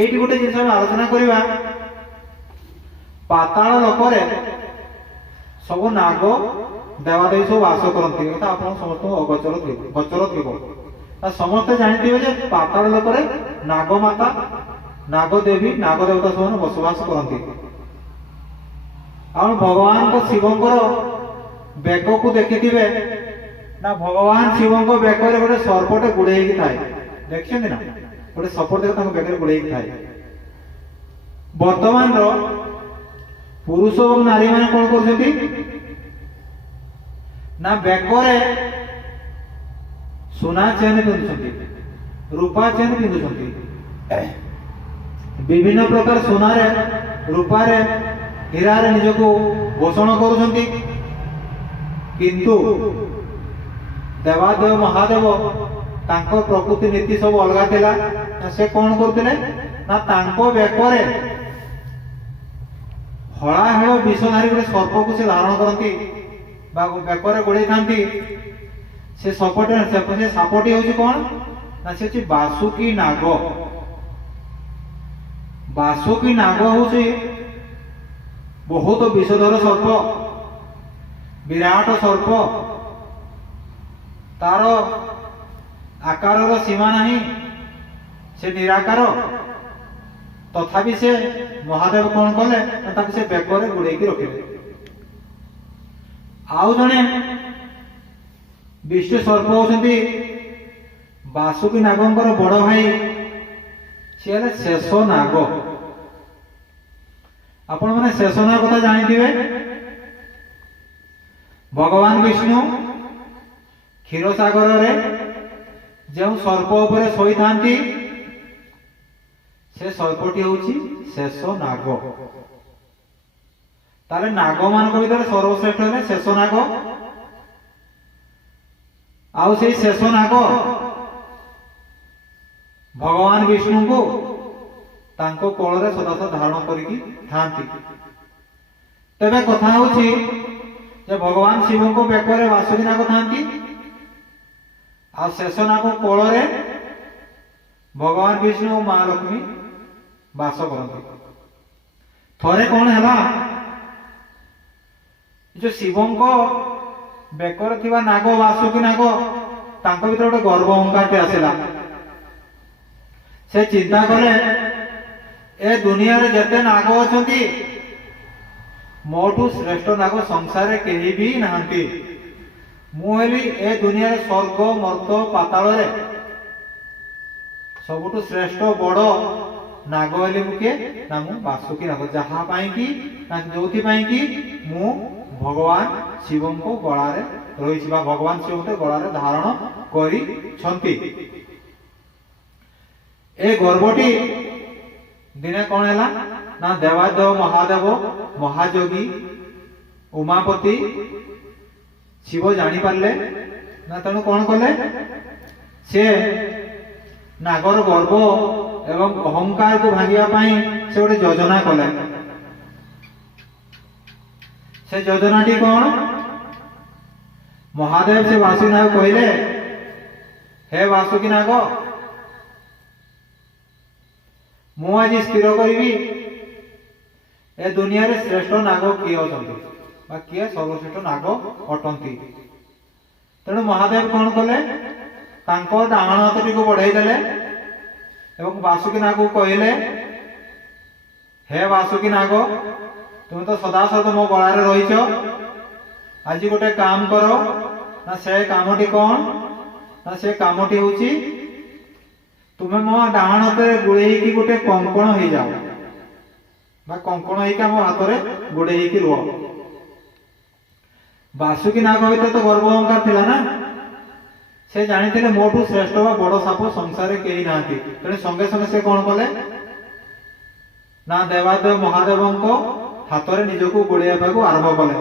এইটি গোটে জিনিস আমি আলোচনা করিবা। পাতাଳ ଲୋକରେ ସବୁ ନାଗ ଦେବାଦେବୀ ସବୁ ବାସ କରନ୍ତି, କଥା ଆପଣ ସମସ୍ତଙ୍କୁ ଗୋଚର ଥିବ। ସମସ୍ତେ ଜାଣିଥିବେ ଯେ ପାତାଳ ଲୋକରେ ନାଗମାତା, ନାଗଦେବୀ, ନାଗଦେବତା ସେମାନେ ବସବାସ କରନ୍ତି। ଆଉ ଭଗବାନଙ୍କ ଶିବଙ୍କର ବେକକୁ ଦେଖିଥିବେ ନା, ଭଗବାନ ଶିବଙ୍କ ବେକରେ ଗୋଟେ ସର୍ପଟେ ଗୁଡେଇକି ଥାଏ, ଦେଖିଛନ୍ତି ନା? ଗୋଟେ ସର୍ପଟେ ତାଙ୍କ ବେକରେ ଗୁଡେଇକି ଥାଏ। ବର୍ତ୍ତମାନର ପୁରୁଷ ଏବଂ ନାରୀ ମାନେ କଣ କରୁଛନ୍ତି ନା, ବେକରେ ସୁନା ଚେନ୍ ପିନ୍ଧୁଛନ୍ତି, ରୂପା ଚେନ୍ ପିନ୍ଧୁଛନ୍ତି, ବିଭିନ୍ନ ପ୍ରକାର ସୁନାରେ, ରୂପାରେ, ହୀରାରେ ନିଜକୁ ଭୂଷଣ କରୁଛନ୍ତି। କିନ୍ତୁ ଦେବାଦେବ ମହାଦେବ ତାଙ୍କ ପ୍ରକୃତି ନୀତି ସବୁ ଅଲଗା ଥିଲା। ସେ କଣ କରୁଥିଲେ ନା, ତାଙ୍କ ବେକରେ ହଳାହଳ ବିଷଧାରୀ ଗୋଟେ ସର୍ପକୁ ସେ ଧାରଣ କରନ୍ତି ବା ବେକରେ ଗୋଡେଇଥାନ୍ତି। ସେ ସାପଟି ହଉଛି କଣ ନା, ସେ ହଉଛି ବାସୁକି ନାଗ। ବାସୁକି ନାଗ ହଉଛି ବହୁତ ବିଷଧର ସର୍ପ, ବିରାଟ ସର୍ପ। ତାର ଆକାରର ସୀମା ନାହିଁ, ସେ ନିରାକାର। ତଥାପି ସେ ମହାଦେବ କଣ କଲେ ନା, ତାକୁ ସେ ବେକରେ ଗୁଡେଇକି ରଖିଲେ। ଆଉ ଜଣେ ବିଷ୍ଣୁ ସର୍ପ ହଉଛନ୍ତି ବାସୁକି ନାଗଙ୍କର ବଡ ଭାଇ, ସିଏ ହେଲେ ଶେଷ ନାଗ। ଆପଣ ମାନେ ଶେଷ ନାଗ କଥା ଜାଣିଥିବେ। ଭଗବାନ ବିଷ୍ଣୁ କ୍ଷୀରସାଗରରେ ଯେଉଁ ସର୍ପ ଉପରେ ଶୋଇଥାନ୍ତି, ସେ ସର୍ପଟି ହଉଛି ଶେଷ ନାଗ। ତାହେଲେ ନାଗ ମାନଙ୍କ ଭିତରେ ସର୍ବଶ୍ରେଷ୍ଠ ହେଲେ ଶେଷ ନାଗ। ଆଉ ସେଇ ଶେଷ ନାଗ ଭଗବାନ ବିଷ୍ଣୁଙ୍କୁ ତାଙ୍କ କୋଳରେ ସଦାସର୍ବଦା ଧାରଣ କରିକି ଥାନ୍ତି। ତେବେ କଥା ହଉଛି ଯେ ଭଗବାନ ଶିବଙ୍କ ବେକରେ ବାସୁକି ନାଗ ଥାନ୍ତି, ଆଉ ଶେଷ ନାଗ କୋଳରେ ଭଗବାନ ବିଷ୍ଣୁ ଓ ମା ଲକ୍ଷ୍ମୀ ବାସ କରନ୍ତି। ଥରେ କଣ ହେଲା, ଯୋଉ ଶିବଙ୍କ ବେକରେ ଥିବା ନାଗ, ବାସୁକି ନାଗ, ତାଙ୍କ ଭିତରେ ଗୋଟେ ଗର୍ବ ଅହଙ୍କାରଟେ ଆସିଲା। ସେ ଚିନ୍ତା କଲେ, ଏ ଦୁନିଆରେ ଯେତେ ନାଗ ଅଛନ୍ତି, ମୋଠୁ ଶ୍ରେଷ୍ଠ ନାଗ ସଂସାରରେ କେହି ବି ନାହାନ୍ତି। ମୁଁ ହେଲି ଏ ଦୁନିଆରେ ସ୍ୱର୍ଗ, ମର୍ତ୍ତ, ପାତାଳରେ ସବୁଠୁ ଶ୍ରେଷ୍ଠ ବଡ ନାଗ ହେଲି ମୁଁ କିଏ ନା, ମୁଁ ବାସୁକି ନାଗ। ଯାହା ପାଇଁ କି ନା, ଯୋଉଥିପାଇଁ କି ମୁଁ ଭଗବାନ ଶିବଙ୍କ ଗଳାରେ ରହିଛି ବା ଭଗବାନ ଶିବଙ୍କ ଗଳାରେ ଧାରଣ କରିଛନ୍ତି। ଏ ଗର୍ଭଟି ଦିନେ କଣ ହେଲା ନା, ଦେବାଦେବ ମହାଦେବ, ମହାଯୋଗୀ, ଉମାପତି ଶିବ ଜାଣିପାରିଲେ ନା, ତେଣୁ କଣ କଲେ, ସେ ନାଗର ଗର୍ବ ଏବଂ ଅହଙ୍କାରକୁ ଭାଙ୍ଗିବା ପାଇଁ ସେ ଗୋଟେ ଯୋଜନା କଲେ। ସେ ଯୋଜନାଟି କଣ, ମହାଦେବ ସେ ବାସୁକି ନାଗ କହିଲେ, ହେ ବାସୁକି ନାଗ, ମୁଁ ଆଜି ସ୍ଥିର କରିବି ଏ ଦୁନିଆରେ ଶ୍ରେଷ୍ଠ ନାଗ କିଏ ଅଛନ୍ତି ବା କିଏ ସର୍ବଶ୍ରେଷ୍ଠ ନାଗ ଅଟନ୍ତି। ତେଣୁ ମହାଦେବ କଣ କଲେ, ତାଙ୍କ ଡାହାଣ ହାତଟିକୁ ବଢେଇ ଦେଲେ ଏବଂ ବାସୁକି ନାଗକୁ କହିଲେ, ହେ ବାସୁକି ନାଗ, ତୁମେ ତ ସଦାସର୍ବଦା ମୋ ଗଳାରେ ରହିଛ, ଆଜି ଗୋଟେ କାମ କର ନା। ସେ କାମଟି କଣ ନା, ସେ କାମଟି ହଉଛି ତୁମେ ମୋ ଡାହାଣ ହାତରେ ଗୁଡେଇକି ଗୋଟେ କଙ୍କଣ ହେଇଯାଅ ବା କଙ୍କଣ ହେଇକି ଆମ ହାତରେ ଗୁଡେଇକି ରୁହ। ବାସୁକି ନାଗ ଭିତରେ ତ ଗର୍ବ ଅହଙ୍କାର ଥିଲା ନା, ସେ ଜାଣିଥିଲେ ମୋଠୁ ଶ୍ରେଷ୍ଠ ବା ବଡ ସାପ ସଂସାରରେ କେହି ନାହାନ୍ତି। ତେଣୁ ସଙ୍ଗେ ସଙ୍ଗେ ସେ କଣ କଲେ ନା, ଦେବାଦେବ ମହାଦେବଙ୍କ ହାତରେ ନିଜକୁ ଗୋଡେଇବାକୁ ଆରମ୍ଭ କଲେ।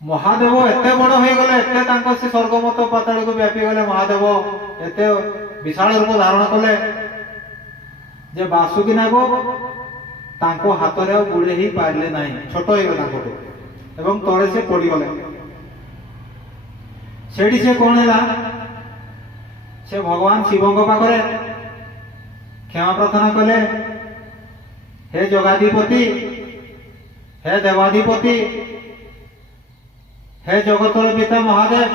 ମହାଦେବ ଏତେ ବଡ ହେଇଗଲେ, ଏତେ ତାଙ୍କ ସେ ସ୍ୱର୍ଗମତ ପାତାଳକୁ ବ୍ୟାପି ଗଲେ, ମହାଦେବ ଏତେ ବିଶାଳ ରୂପ ଧାରଣ କଲେ ଯେ ବାସୁକି ନାଗ ତାଙ୍କ ହାତରେ ଆଉ ଗୁଡେଇ ହେଇ ପାରିଲେ ନାହିଁ, ଛୋଟ ହେଇଗଲେ ତାଙ୍କଠୁ ଏବଂ ତଳେ ସେ ପଡିଗଲେ। ସେଠି ସେ କଣ ହେଲା, ସେ ଭଗବାନ ଶିବଙ୍କ ପାଖରେ क्षमा प्रार्थना कले, हे जगाधिपति, हे देवाधिपति, हे जगतर पिता महादेव,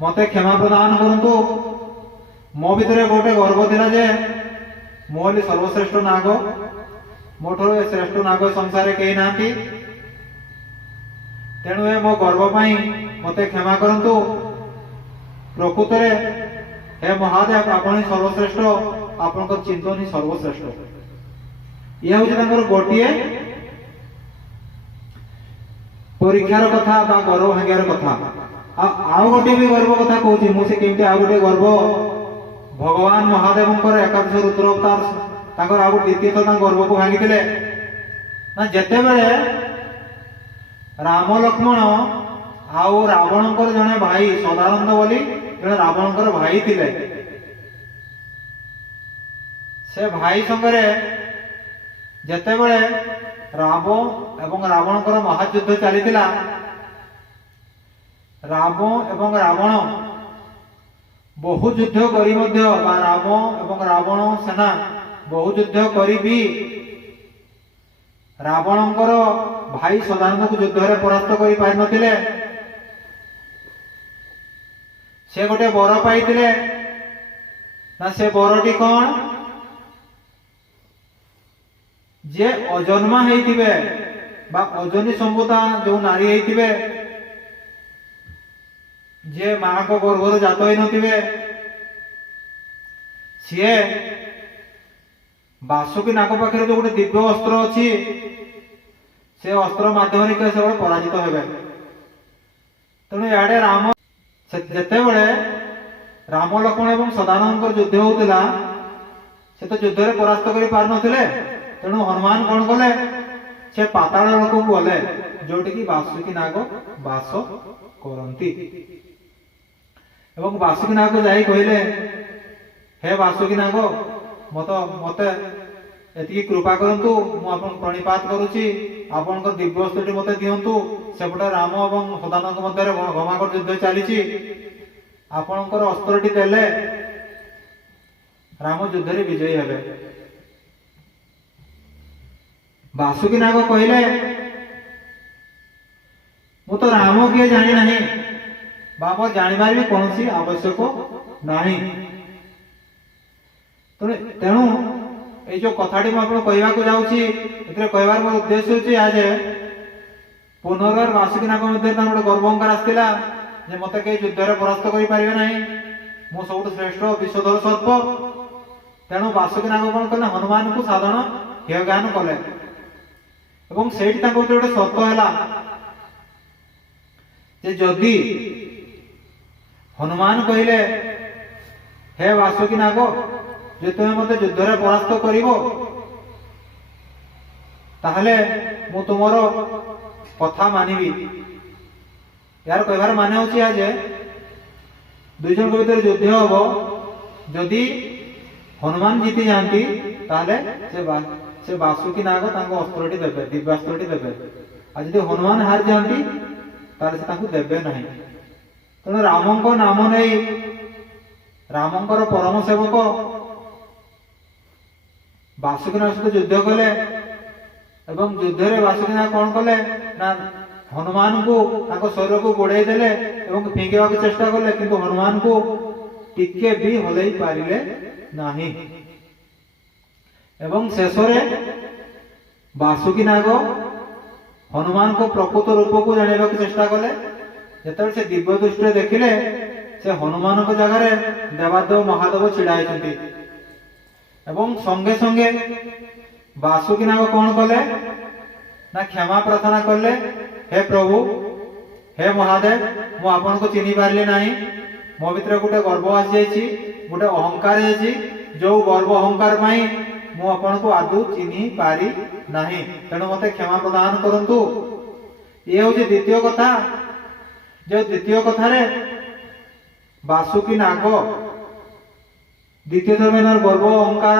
मते क्षमा प्रदान करंतु। मो भितर गोटे गर्व थिला जे मोली सर्वश्रेष्ठ नाग, मोठो श्रेष्ठ नाग संसार कहीं नांती, तेणु ए मो गर्व पाई मते क्षमा करंतु। प्रकृत रे हे महादेव आपण सर्वश्रेष्ठ, आपण चिंतन ही सर्वश्रेष्ठ। ये हूँ गोटे परीक्षार कथा बा गर्व भांगार कथा। आउ गोटे भी गर्व कथा कहूँ मुझे केमती आउ गोटे गर्व भगवान महादेव एकादश रुद्र अवतार आउ द्वितीय गर्व को भांगी ना जेते बेले राम लक्ष्मण आउ रावण जड़े भाई सदानंद बोली जड़े रावण भाई थिले, से भाई संगे जेते बेले राम एवं रावण महायुद्ध चलीथिला, राम एवं रावण बहु युद्ध करी मध्य राम एवं रावण सेना बहु युद्ध करी भी रावणंकर भाई सदानंद को युद्ध रे परास्त करि पारि नथिले। से गोटे बर पाइथिले ना, से बरटी कौन जे अजन्मा हेइथिबे बा अजनी संबुता जो नारी हेइथिबे, जे मां को गर्भर जात होई नथिबे, सीए बासुकी नाग पाखे जो गोटे दिव्य अस्त्र अच्छी से अस्त्र माध्यम से पराजित हेबे। तेणु इे राम जेते बड़े राम लक्ष्मण एवं सदानंद युद्ध होता से तो युद्ध में परास्त कर पार नथिले। तेणु हनुमान कौन कले, से पाताल लोक को गले जोटि की बासुकी नाग बास करती। एवं बासुकी नाग जाई कहले, हे बासुकी नाग मते एति कृपा करंतु, मु आपन प्रणिपात करूची, आपन दिव्य अस्त्रटी मते दियंतु। सेपटे राम एवं सदानंद मध्य घमाघट युद्ध चलीची, आपनकर अस्त्रटी देले राम युद्ध रे विजयी हेबे। बासुकी नाग कहले, मु तो राम किए जानी नहीं, बाबा जानिबार भी कौन सी आवश्यक नहीं। तेणु ये जो कथाटी मुझे कहवाक जाऊँगी, कहवार मोर उद्देश्य होची आज पुनर्बार बासुकी नाग मध्य गोटे गर्व अंकार आसला जे मते कई युद्ध में परास्त कर पारे ना, मु सब श्रेष्ठ विश्वधर सर्प। तेणु बासुकी नाग कौन कले, हनुमान को साधारण हेय ज्ञान कले। से गोटे शर्त है जदि हनुमान कहले, हे बासुकी नाग जे तुम्हें मत युद्ध में परास्त करिवो, ताहले मु तुमर कथा मानिबी। यार कहबार माने होची आज दुई जन भीतर युद्ध हबो, जदि हनुमान जीति जाती ताहले से बासुकी नाग तांको अस्त्रटी देबे, दिव्यास्त्रटी देबे। आ जदि हनुमान हार जाती ताहले से तांको देबे नहीं। तेणु रामंको नाम नहीं, रामंकर परम सेवक बासुकी नाग सहित युद्ध कले एवं युद्ध रे बासुकी नाग कौन कले ना, हनुमान को शरीर को गोड़े देले एवं फिंगेवा चेष्टा कले, किंतु हनुमान को टिके भी हलई पारिले नहीं। एवं शेष बासुकी नाग हनुमान को प्रकृत रूप को जाना चेष्टा कले। जेते से दिव्य दृष्टि देखिले, से हनुमान को जगह देवादेव महादेव छिड़ा होती। एवं संगे संगे बासुकी नाग कौन कले ना, क्षमा प्रार्थना कले, हे प्रभु, हे महादेव, मु आपन को चिन्ह पारली नहीं, मो भीतर गोटे गर्व आसी जाइछि, गोटे अहंकार जाइछि, जो गर्व अहंकार पाई मु आपन को आदौ चिन्ह पारी नहीं। तेणु मते क्षमा प्रदान करंतु। ये हूँ द्वितीय कथा। जो द्वितीय कथारे बासुकी नाग द्वितीय थर गर्व अहंकार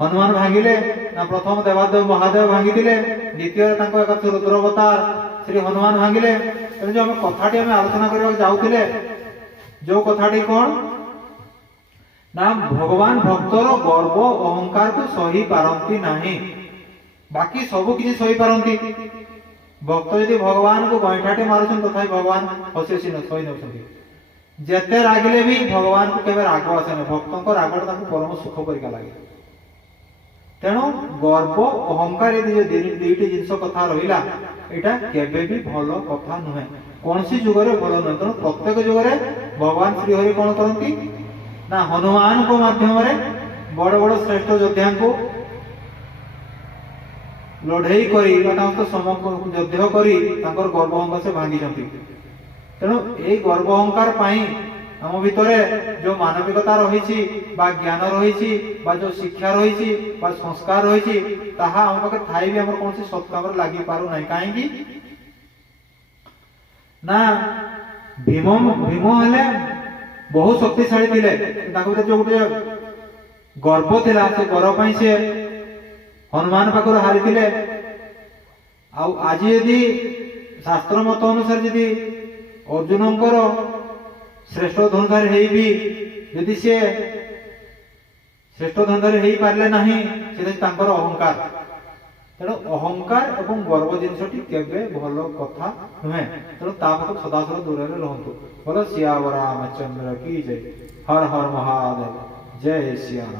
हनुमान भांगिले ना, प्रथम देवादेव महादेव भांगिले, द्वितीय एक रुद्र अवतार श्री हनुमान भांगिले। जो हम कथाटी आलोचना करने जाऊले, जो कथाटी कौन ନା ଭଗବାନ ଭକ୍ତର ଗର୍ବ ଅହଙ୍କାରକୁ ସହି ପାରନ୍ତି ନାହିଁ। ବାକି ସବୁ କିଛି ସହି ପାରନ୍ତି। ଭକ୍ତ ଯଦି ଭଗବାନଙ୍କୁ ଗଇଁଠାଟେ ମାରୁଛନ୍ତି ତଥାପି ଭଗବାନ ହସି ହସି ସହି ନେଉଛନ୍ତି। ଯେତେ ରାଗିଲେ ବି ଭଗବାନଙ୍କୁ କେବେ ରାଗ ଆସେନି। ଭକ୍ତଙ୍କ ରାଗଟା ତାଙ୍କୁ ପରମ ସୁଖ ପରିକା ଲାଗେ। ତେଣୁ ଗର୍ବ ଅହଙ୍କାର ଏ ଦୁଇଟି ଜିନିଷ କଥା ରହିଲା, ଏଇଟା କେବେ ବି ଭଲ କଥା ନୁହେଁ, କୌଣସି ଯୁଗରେ ଭଲ ନୁହେଁ। ତେଣୁ ପ୍ରତ୍ୟେକ ଯୁଗରେ ଭଗବାନ ଶ୍ରୀହରି କଣ କରନ୍ତି ନା ହନୁମାନଙ୍କ ମାଧ୍ୟମରେ ବଡ ବଡ ଶ୍ରେଷ୍ଠ ଯୋଦ୍ଧାଙ୍କୁ ଲଢେଇ କରି ବା ତାଙ୍କ ଯୁଦ୍ଧ କରି ତାଙ୍କର ଗର୍ବ ଅହଙ୍କାର ସେ ଭାଙ୍ଗିଛନ୍ତି। ତେଣୁ ଏଇ ଗର୍ବ ଅହଙ୍କାର ପାଇଁ ଆମ ଭିତରେ ଯୋଉ ମାନବିକତା ରହିଛି ବା ଜ୍ଞାନ ରହିଛି ବା ଯୋଉ ଶିକ୍ଷା ରହିଛି ବା ସଂସ୍କାର ରହିଛି ତାହା ଆମ ପାଖରେ ଥାଇ ବି ଆମର କୌଣସି ସତ୍କାମରେ ଲାଗି ପାରୁନାହିଁ। କାହିଁକି ନା ଭୀମ ହେଲେ ବହୁ ଶକ୍ତିଶାଳୀ ଥିଲେ, ତାଙ୍କ ଭିତରେ ଯୋଉ ଗୋଟେ ଗର୍ବ ଥିଲା ସେ ଗର୍ବ ପାଇଁ ସେ ହନୁମାନ ପାଖରୁ ହାରିଥିଲେ। ଆଉ ଆଜି ଯଦି ଶାସ୍ତ୍ର ମତ ଅନୁସାରେ ଯଦି ଅର୍ଜୁନଙ୍କର ଶ୍ରେଷ୍ଠ ଧନୁଧାରୀ ହେଇବି ଯଦି ସେ ଶ୍ରେଷ୍ଠ ଧନୁଧାରୀ ହେଇପାରିଲେ ନାହିଁ, ସେଟା ତାଙ୍କର ଅହଙ୍କାର। ତେଣୁ ଅହଙ୍କାର ଏବଂ ଗର୍ବ ଜିନିଷଟି କେବେ ଭଲ କଥା ନୁହେଁ। ତେଣୁ ତା ପାଖକୁ ସଦାସର୍ବଦା ଦୂରରେ ରୁହନ୍ତୁ। ବୋଲ ସିୟାବର ରାମଚନ୍ଦ୍ର କି ଜୟ। ହର ହର ମହାଦେବ। ଜୟ ଶ୍ରୀରାମ।